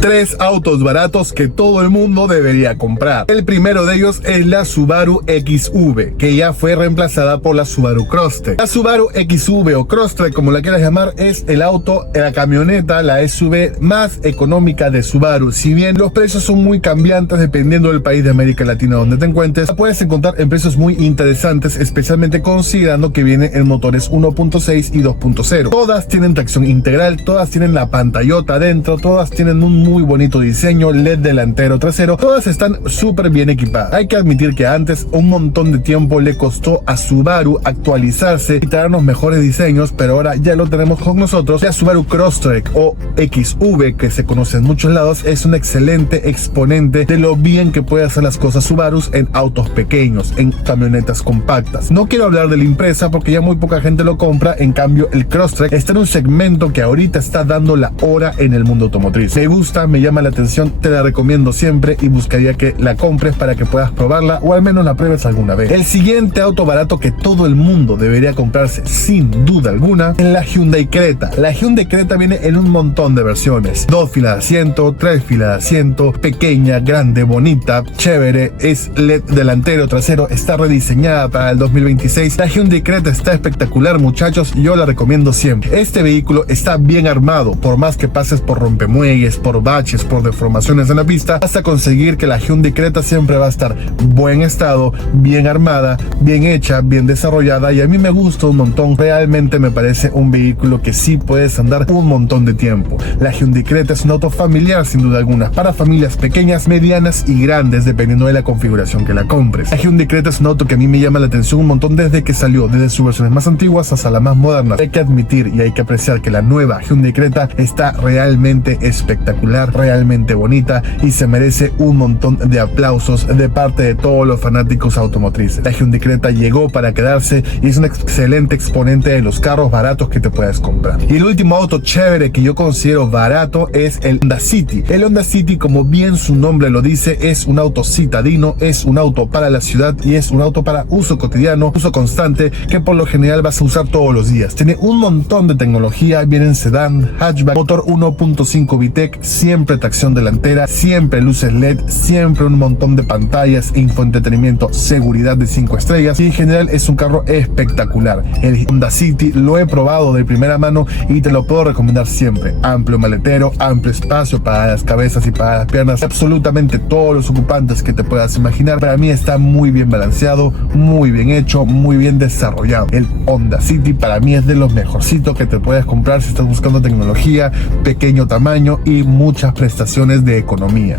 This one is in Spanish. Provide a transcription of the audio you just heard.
Tres autos baratos que todo el mundo debería comprar. El primero de ellos es la Subaru XV, que ya fue reemplazada por la Subaru Crosstrek. La Subaru XV o Crosstrek, como la quieras llamar, es el auto, la camioneta, la SUV más económica de Subaru. Si bien los precios son muy cambiantes dependiendo del país de América Latina donde te encuentres, la puedes encontrar en precios muy interesantes, especialmente considerando que vienen en motores 1.6 y 2.0. Todas tienen tracción integral, todas tienen la pantallota adentro, todas tienen un muy bonito diseño, LED delantero, trasero, todas están súper bien equipadas. Hay que admitir que antes un montón de tiempo le costó a Subaru actualizarse y traernos mejores diseños, pero ahora ya lo tenemos con nosotros. La Subaru Crosstrek o XV, que se conoce en muchos lados, es un excelente exponente de lo bien que puede hacer las cosas Subaru en autos pequeños, en camionetas compactas. No quiero hablar de la Impreza porque ya muy poca gente lo compra, en cambio el Crosstrek está en un segmento que ahorita está dando la hora en el mundo automotriz. Me gusta, me llama la atención, te la recomiendo siempre y buscaría que la compres para que puedas probarla o al menos la pruebes alguna vez. El siguiente auto barato que todo el mundo debería comprarse sin duda alguna es la Hyundai Creta. La Hyundai Creta viene en un montón de versiones: 2 filas de asiento, 3 filas de asiento, pequeña, grande, bonita, chévere, es LED delantero, trasero, está rediseñada para el 2026. La Hyundai Creta está espectacular, muchachos, y yo la recomiendo siempre. Este vehículo está bien armado, por más que pases por rompemuelles, por baches, por deformaciones en la pista, hasta conseguir que la Hyundai Creta siempre va a estar buen estado, bien armada, bien hecha, bien desarrollada, y a mí me gusta un montón. Realmente me parece un vehículo que sí puedes andar un montón de tiempo. La Hyundai Creta es un auto familiar sin duda alguna, para familias pequeñas, medianas y grandes, dependiendo de la configuración que la compres. La Hyundai Creta es un auto que a mí me llama la atención un montón desde que salió, desde sus versiones más antiguas hasta las más modernas. Hay que admitir y hay que apreciar que la nueva Hyundai Creta está realmente espectacular, realmente bonita, y se merece un montón de aplausos de parte de todos los fanáticos automotrices. La Hyundai Creta llegó para quedarse y es un excelente exponente de los carros baratos que te puedes comprar. Y el último auto chévere que yo considero barato es el Honda City. El Honda City, como bien su nombre lo dice, es un auto citadino, es un auto para la ciudad y es un auto para uso cotidiano, uso constante, que por lo general vas a usar todos los días. Tiene un montón de tecnología, viene en sedán, hatchback, motor 1.5 VTEC, siempre tracción delantera, siempre luces LED, siempre un montón de pantallas e infoentretenimiento, seguridad de 5 estrellas, y en general es un carro espectacular. El Honda City lo he probado de primera mano y te lo puedo recomendar siempre. Amplio maletero, amplio espacio para las cabezas y para las piernas, absolutamente todos los ocupantes que te puedas imaginar. Para mí está muy bien balanceado, muy bien hecho, muy bien desarrollado. El Honda City para mí es de los mejorcitos que te puedes comprar si estás buscando tecnología, pequeño tamaño y muchas prestaciones de economía.